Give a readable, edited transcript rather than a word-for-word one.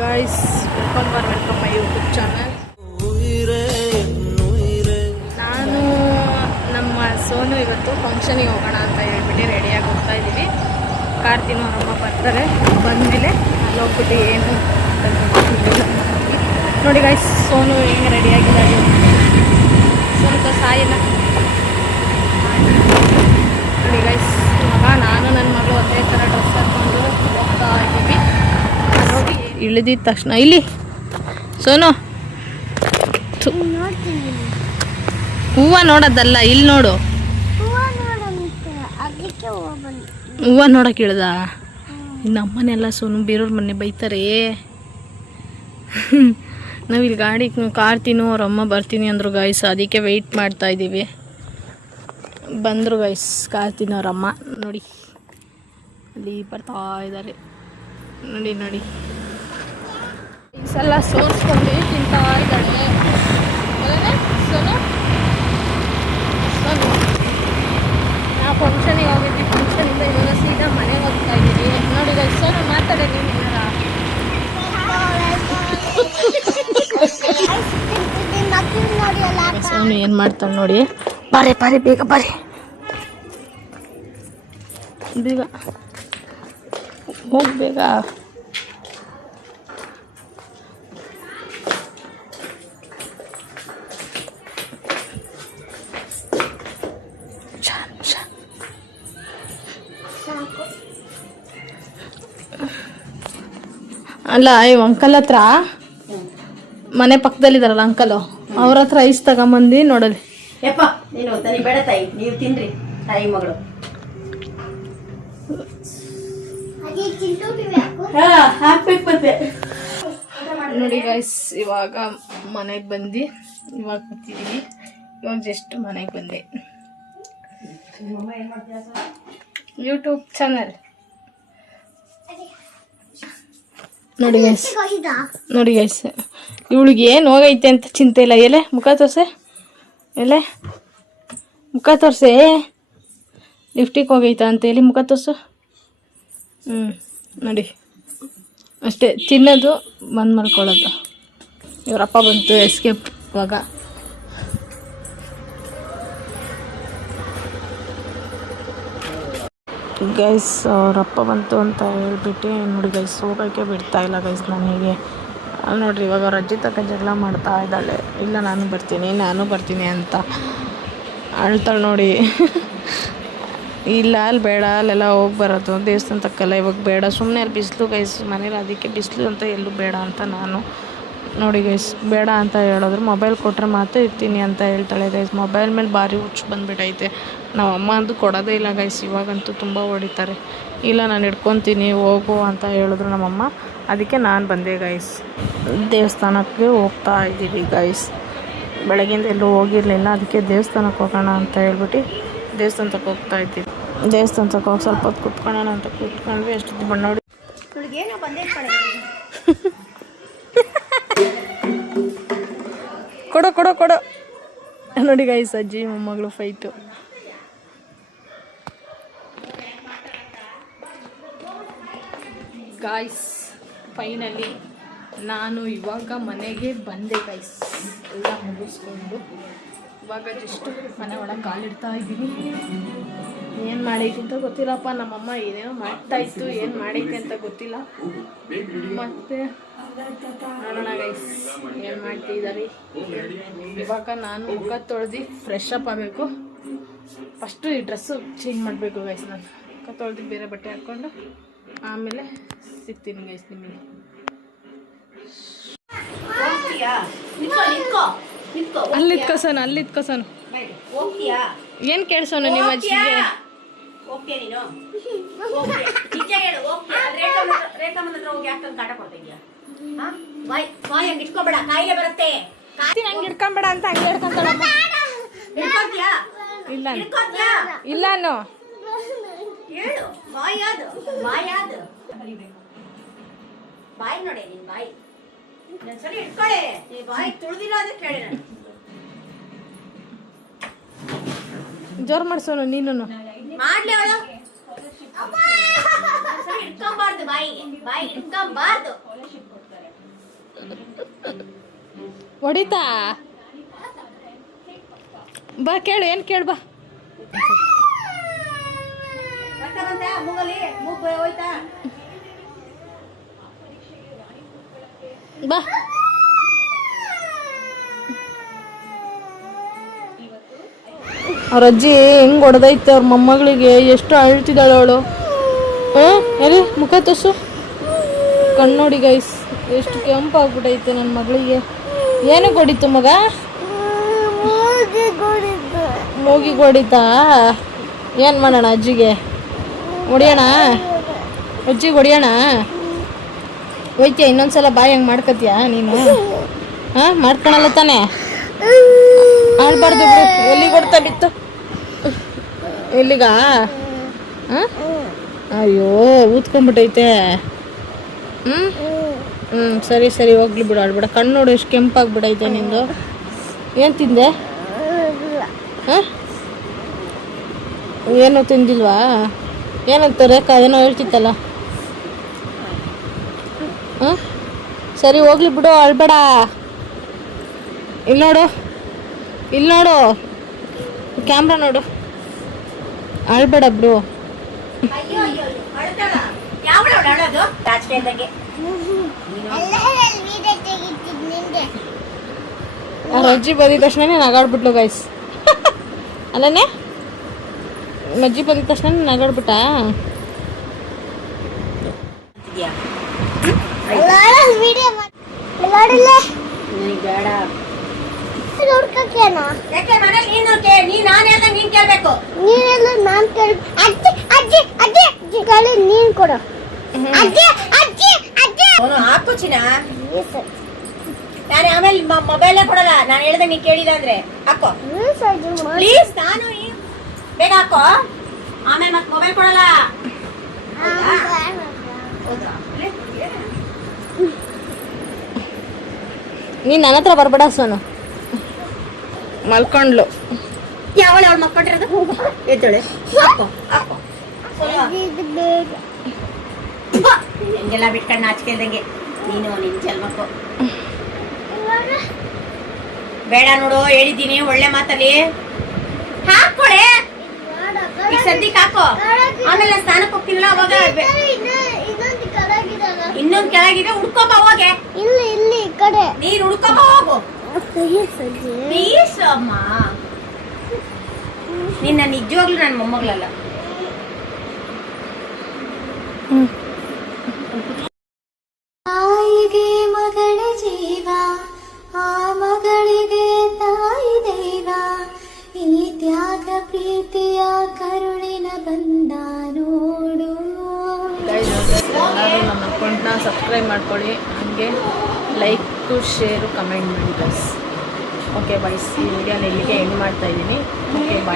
Guys, welcome my YouTube channel. ನಾನು ನಮ್ಮ ಸೋನು ಇವತ್ತು ಫಂಕ್ಷನಿಗೆ ಹೋಗೋಣ ಅಂತ ಹೇಳ್ಬಿಟ್ಟು ರೆಡಿಯಾಗಿ ಹೋಗ್ತಾ ಇದ್ದೀವಿ. ಕಾರ್ತಿನ ಅವರಮ್ಮ ಬರ್ತಾರೆ. ಬಂದಮೇಲೆ ಅಲ್ಲಿ ಹೋಗ್ಬಿಟ್ಟು ಏನು ನೋಡಿ ಗೈಸ್, ಸೋನು ಹೆಂಗೆ ರೆಡಿಯಾಗಿದ್ದಾರೆ. ಸ್ವಲ್ಪ ಸಾಯಿಲ್ಲ ನೋಡಿ ಗೈಸ್. ಇವಾಗ ನಾನು ನನ್ನ ಮಗಳು ಒಂದೇ ಥರ ಡ್ರೆಸ್ ಹಾಕ್ಕೊಂಡು ಹೋಗ್ತಾ ಇದ್ದೀವಿ. ನೋಡಿ ಇಳಿದಿದ ತಕ್ಷಣ ಇಲ್ಲಿ ಸೋನು ಹೂವು ನೋಡೋದಲ್ಲ, ಇಲ್ಲಿ ನೋಡು. ಹೂವು ನೋಡಕ್ಕೆ ಇಳ್ದ. ನಮ್ಮನೆಲ್ಲ ಸೋನು ಬೇರೆಯವ್ರ ಮನೆ ಬೈತಾರೆ. ನಾವಿಲ್ಲಿ ಗಾಡಿ ಕಾರ್ತೀನೋ ಅವ್ರಮ್ಮ ಬರ್ತೀನಿ ಅಂದರು ಗೈಸ್, ಅದಕ್ಕೆ ವೆಯ್ಟ್ ಮಾಡ್ತಾ ಇದ್ದೀವಿ. ಬಂದರು ಗೈಸ್ ಕಾರ್ತೀನೋ ಅವರಮ್ಮ. ನೋಡಿ ಅಲ್ಲಿ ಬರ್ತಾ ಇದ್ದಾರೆ. ನೋಡಿ ನೋಡಿ ಈ ಸಲ ಸೋರಿಸ್ಕೊಂಡು ತಿಂತಾ ಇದ್ದಾಳೆ. ಸೋನು ಸೋನು ನಾವು ಫಂಕ್ಷನಿಗೆ ಹೋಗಿದ್ವಿ. ಫಂಕ್ಷನಿಂದ ಇವಾಗ ಸೀದಾ ಮನೆಗೆ ಹೋಗ್ತಾ ಇದ್ದೀವಿ. ನೋಡಿ ಗೈಸ್, ಸೋನು ಮಾತಾಡೋದು ನೀವು ಸೋನು ಏನು ಮಾಡ್ತಾಳೆ ನೋಡಿ. ಬಾರೆ ಬಾರೆ ಬೇಗ ಬಾರೆ ಬೇಗ ಹೋಗಿ ಬೇಗ. ಅಲ್ಲ ಇವ್ ಅಂಕಲ್ ಹತ್ರ, ಮನೆ ಪಕ್ಕದಲ್ಲಿದ್ದಾರಲ್ಲ ಅಂಕಲು, ಅವ್ರ ಹತ್ರ ಐಸ್ ತಗೊಂಬಂದು ನೋಡಲಿ. ಯಪ್ಪ ನೀನು ತನಿ ಬೇಡ ತಾಯಿ, ನೀವು ತಿನ್ರಿ ತಾಯಿ ಮಗಳು. ನೋಡಿ ಗೈಸ್, ಇವಾಗ ಮನೆಗೆ ಬಂದು ಇವಾಗ ಕೂತಿದ್ದೀವಿ. ಇವಾಗ ಜಸ್ಟ್ ಮನೆಗೆ ಬಂದೆ. ಯೂಟ್ಯೂಬ್ ಚಾನಲ್ ನೋಡಿ ಗೈಸ್. ನೋಡಿ ಗೈಸ್, ಇವಳಿಗೆ ಏನು ಹೋಗೈತೆ ಅಂತ ಚಿಂತೆ ಇಲ್ಲ. ಎಲೆ ಮುಖ ತೋರ್ಸೆ, ಎಲೆ ಮುಖ ತೋರ್ಸೆ. ಲಿಫ್ಟಿಗೆ ಹೋಗೈತ ಅಂತ ಹೇಳಿ ಮುಖ ತೋರ್ಸು. ನೋಡಿ ಅಷ್ಟೇ, ತಿನ್ನೋದು ಬಂದ್ ಮಾಡ್ಕೊಳ್ಳೋದು. ಇವರಪ್ಪ ಬಂತು ಎಸ್ಕೇಪ್. ಇವಾಗ ಗೈಸ್ ಅವರಪ್ಪ ಬಂತು ಅಂತ ಹೇಳ್ಬಿಟ್ಟು ನೋಡಿ ಗೈಸ್, ಹೋಗೋಕ್ಕೆ ಬಿಡ್ತಾ ಇಲ್ಲ ಗೈಸ್ ನನಗೆ. ಅಲ್ಲಿ ನೋಡ್ರಿ, ಇವಾಗ ಅವ್ರ ಅಜ್ಜಿ ತಕ್ಕ ಜಗಳ ಮಾಡ್ತಾ ಇದ್ದಾಳೆ. ಇಲ್ಲ ನಾನು ಬರ್ತೀನಿ ಅಂತ ಅಳ್ತಾಳೆ ನೋಡಿ. ಇಲ್ಲ ಅಲ್ಲಿ ಬೇಡ, ಅಲ್ಲೆಲ್ಲ ಹೋಗಿ ಬರೋದು ದೇವಸ್ಥಾನ ತಕ್ಕಲ್ಲ, ಇವಾಗ ಬೇಡ ಸುಮ್ಮನೆ. ಅಲ್ಲಿ ಬಿಸಿಲು ಗೈಸ್ ಮನೇಲಿ, ಅದಕ್ಕೆ ಬಿಸಿಲು ಅಂತ ಎಲ್ಲೂ ಬೇಡ ಅಂತ ನಾನು ನೋಡಿ ಗೈಸ್ ಬೇಡ ಅಂತ ಹೇಳಿದ್ರು. ಮೊಬೈಲ್ ಕೊಟ್ಟರೆ ಮಾತ್ರ ಇರ್ತೀನಿ ಅಂತ ಹೇಳ್ತಾಳೆ ಗೈಸ್. ಮೊಬೈಲ್ ಮೇಲೆ ಭಾರಿ ಹುಚ್ಚು ಬಂದುಬಿಟ್ಟೈತೆ. ನಾವು ಅಮ್ಮ ಅಂತೂ ಕೊಡೋದೇ ಇಲ್ಲ ಗೈಸ್. ಇವಾಗಂತೂ ತುಂಬ ಹೊಡಿತಾರೆ. ಇಲ್ಲ ನಾನು ಹಿಡ್ಕೊತೀನಿ ಹೋಗು ಅಂತ ಹೇಳಿದ್ರು ನಮ್ಮಮ್ಮ. ಅದಕ್ಕೆ ನಾನು ಬಂದೆ ಗೈಸ್. ದೇವಸ್ಥಾನಕ್ಕೆ ಹೋಗ್ತಾ ಇದ್ದೀವಿ ಗೈಸ್. ಬೆಳಗ್ಗಿಂದ ಎಲ್ಲೂ ಹೋಗಿರಲಿಲ್ಲ, ಅದಕ್ಕೆ ದೇವಸ್ಥಾನಕ್ಕೆ ಹೋಗೋಣ ಅಂತ ಹೇಳ್ಬಿಟ್ಟು ದೇವಸ್ಥಾನ ತಕ್ಕ ಹೋಗ್ತಾ ಇದ್ದೀವಿ. ದೇವಸ್ಥಾನ ತಕ್ಕ ಹೋಗಿ ಸ್ವಲ್ಪ ಹೊತ್ತು ಕುತ್ಕೊಳ್ಳೋಣ ಅಂತ ಕೂತ್ಕೊಂಡ್ವಿ. ಅಷ್ಟೊತ್ತು ಬಣ್ಣ ನೋಡಿ ಕೊಡೋ ಕೊಡೋ ಕೊಡೋ. ನೋಡಿ ಗೈಸ್, ಅಜ್ಜಿ ಮೊಮ್ಮಗಳು ಫೈಟು. ಗಾಯ್ಸ್ ಫೈನಲಿ ನಾನು ಇವಾಗ ಮನೆಗೆ ಬಂದೆ ಗೈಸ್. ಎಲ್ಲ ಮುಗಿಸ್ಕೊಂಡು ಇವಾಗ ಜಸ್ಟ್ ಮನೆ ಒಳಗೆ ಕಾಲಿಡ್ತಾ ಇದ್ದೀನಿ. ಏನು ಮಾಡೈತಿ ಅಂತ ಗೊತ್ತಿಲ್ಲಪ್ಪ. ನಮ್ಮಮ್ಮ ಏನೇನೋ ಮಾಡ್ತಾಯಿತ್ತು, ಏನು ಮಾಡೈತೆ ಅಂತ ಗೊತ್ತಿಲ್ಲ. ಮತ್ತು ನೋಡೋಣ ಗೈಸ್ ಏನು ಮಾಡ್ತಿದ್ದಾರೆ. ಇವಾಗ ನಾನು ಮುಖ ತೊಳೆದು ಫ್ರೆಶ್ ಅಪ್ ಆಗಬೇಕು. ಫಸ್ಟು ಈ ಡ್ರೆಸ್ಸು ಚೇಂಜ್ ಮಾಡಬೇಕು ಗೈಸ್. ನಾನು ಮುಖ ತೊಳೆದು ಬೇರೆ ಬಟ್ಟೆ ಹಾಕ್ಕೊಂಡು ಆಮೇಲೆ ಸಿಗ್ತೀನಿ ಗೈಸ್ ನಿಮಗೆ. ಅಲ್ಲಿತ್ಕೋಸೋನು ಏನು ಕೇಳಿಸೋನು ನಿಮ್ಮ ಅಜ್ಜಿಗೆ? ಹಂಗೆ ಹಿಡ್ಕೊಂಬೇಡ ಅಂತ ಹಂಗೆ ಹಿಡ್ಕೊಂತಾಳಮ್ಮ. ಇಲ್ಲ ಇಲ್ಲ ಅನ್ನೋ ಬಾಯಿ ನೋಡಿ ನಿನ್ ಬಾಯಿ ಸರಿ ಇಟ್ಕೊಳ್ಳೆ. ನೀ ಬಾಯಿ ತುಳಿದಿಲ್ಲ ಅಂದ್ರೆ ಕೇಳಿ ನಾನು ಜೋರ್ ಮಾಡ್ಸೋನು ನೀನು ಮಾಡ್ಲಿ ಅವಳು. ಸರಿ ಇಟ್ಕೊಂಬಾರ್ದು ಬಾಯಿಗೆ, ಬಾಯಿಗೆ ಇಟ್ಕೊಂಬಾರ್ದು. ಹೊಡಿತಾ ಬಾ ಕೇಳು ಏನು ಕೇಳು ಬಾ ರಕ್ತ ಬಂತಾ ಮೂಗಲ್ಲಿ ಮೂಗು ಹೋಯ್ತಾ ಬಾ ಅವ್ರ ಅಜ್ಜಿ ಹೆಂಗ್ ಹೊಡೆದೈತೆ ಅವ್ರ ಮೊಮ್ಮಗಳಿಗೆ ಎಷ್ಟು ಅಳ್ತಿದ್ದಾಳೆ ಅವಳು ಎಲ್ಲಿ ಮುಖ ತೋಸು ಕಣ್ಣು ನೋಡಿ ಗೈಸ್ ಎಷ್ಟು ಕೆಂಪಾಗ್ಬಿಟ್ಟೈತೆ ನನ್ನ ಮಗಳಿಗೆ ಏನು ಹೊಡಿತು ಮಗ ಮೂಗಿಗೆ ಹೊಡಿತಾ ಏನು ಮಾಡೋಣ ಅಜ್ಜಿಗೆ ಹೊಡಿಯೋಣ ಅಜ್ಜಿಗೆ ಹೊಡಿಯೋಣ ಹೋಯ್ತೀಯ ಇನ್ನೊಂದ್ಸಲ ಬಾಯಿ ಹಂಗೆ ಮಾಡ್ಕೊತೀಯ ನೀನು ಹಾಂ ಮಾಡ್ಕೊಳಲ್ಲ ತಾನೇ ಆಡ್ಬಾರ್ದು ಬಿಡು ಎಲ್ಲಿಗೆ ಕೊಡ್ತಾ ಬಿತ್ತು ಎಲ್ಲಿಗ ಹಾಂ ಅಯ್ಯೋ ಊದ್ಕೊಂಡ್ಬಿಟ್ಟೈತೆ ಹ್ಞೂ ಸರಿ ಸರಿ ಹೋಗ್ಲಿ ಬಿಡು ಆಡ್ಬೇಡ ಕಣ್ಣು ನೋಡು ಎಷ್ಟು ಕೆಂಪಾಗ್ಬಿಟ್ಟೈತೆ ನಿಂದು ಏನು ತಿಂದೆ ಹಾಂ ಏನು ತಿಂದಿಲ್ವಾ ಏನಂತ ರೇಖಾ ಏನೋ ಹೇಳ್ತಿತ್ತಲ್ಲ ಹಾಂ ಸರಿ ಹೋಗ್ಲಿ ಬಿಡು ಅಳ್ಬೇಡ ಇಲ್ಲಿ ನೋಡು ಕ್ಯಾಮ್ರಾ ನೋಡು ಅಳ್ಬೇಡ ಬಿಡು ಅಯ್ಯೋ ಅಯ್ಯೋ ಅಳ್ತಾಳ ಯಾವಳ ಅಳೋದು ನಾಚಿಕೆ ಇದ್ದಂಗೆ ಅವ್ರ ಅಜ್ಜಿ ಬಂದಿದ ತಕ್ಷಣ ನಗಾಡ್ಬಿಟ್ಲು ಗೈಸ್ ಅಲ್ಲನೇ ಅಜ್ಜಿ ಬಂದಿದ ತಕ್ಷಣ ನಗಾಡ್ಬಿಟ್ಟ ಬೇಡ ಯಾಕೆ ಮನೇಲಿ ನೀನ್ ನಾನು ಹೇಳ್ದಂಗೆ ನೀನ್ ಕೇಳ್ಬೇಕು ನೀನ್ ಕೊಡು ಅವನು ಹಾಕು ಚಿನ್ನ ನಾನು ಆಮೇಲೆ ಮೊಬೈಲೇ ಕೊಡಲ್ಲ ನಾನು ಹೇಳ್ದಂಗೆ ನೀನ್ ಕೇಳಿಲ್ಲ ಅಂದ್ರೆ ಹಾಕೋ ಪ್ಲೀಸ್ ನಾನು ಬೇಗ ಹಾಕೋ ಆಮೇಲೆ ಮತ್ತೆ ಮೊಬೈಲ್ ಕೊಡಲ್ಲ ನೀನು ನನ್ನ ಹತ್ರ ಬರಬೇಡ ಸೋನು ಮಲ್ಕೊಂಡ್ಲು ಯಾವಳ ಅವಳು ಮಕ್ಕೊಂಡಿರೋದು ಎದ್ದೇಳೆ ಹಾಕೋ ಹಾಕೋ ಹಿಂಗೆಲ್ಲ ಬಿಟ್ಕೊಂಡು ನಾಚಿಕೆ ಇದ್ದಂಗೆ ನೀನು ನಿನ್ ಜನ್ಮಕ್ಕೂ ಬೇಡ ನೋಡು ಹೇಳಿದ್ದೀನಿ ಒಳ್ಳೆ ಮಾತಲ್ಲಿ ಹಾಕೊಳೆ ಈಗ ಸದ್ಯಕ್ಕೆ ಹಾಕೋ ಆಮೇಲೆ ನಾನು ಸ್ನಾನಕ್ಕೆ ಹೋಗ್ತೀನಲ್ಲ ಅವಾಗ ಇನ್ನೊಂದು ಕೆಳಗಿದೆ ಹುಡ್ಕೋಬ ಹೋಗೆ ಇಲ್ಲಿ ಈ ಕಡೆ ನೀನ್ ಹುಡ್ಕೋಬ ಹೋಗು ಪ್ಲೀಸ್ ಅಮ್ಮ ನಿನ್ನ ನಿಜವಾಗ್ಲೂ ನನ್ನ ಮೊಮ್ಮಗಳಲ್ಲ ತಾಯಿಗೆ ಮಗಳ ಜೀವ ಆ ಮಗಳಿಗೆ ತಾಯಿ ದೈವ ಇಲ್ಲಿ ತ್ಯಾಗ ಪ್ರೀತಿಯ ಕರುಳಿನ ಬಂದ ನೋಡು. ಎಲ್ಲರೂ ನನ್ನ ಅಕೌಂಟ್ನ ಸಬ್ಸ್ಕ್ರೈಬ್ ಮಾಡ್ಕೊಳ್ಳಿ ಹಾಗೆ ಲೈಕು ಶೇರು ಕಮೆಂಟ್ ಮಾಡಿ ಗೈಸ್ ಓಕೆ ಬಾಯ್ಸ್ ಈ ವಿಡಿಯೋನ ಇಲ್ಲಿಗೆ ಎಂಡ್ ಮಾಡ್ತಾ ಇದ್ದೀನಿ ಓಕೆ ಬಾಯ್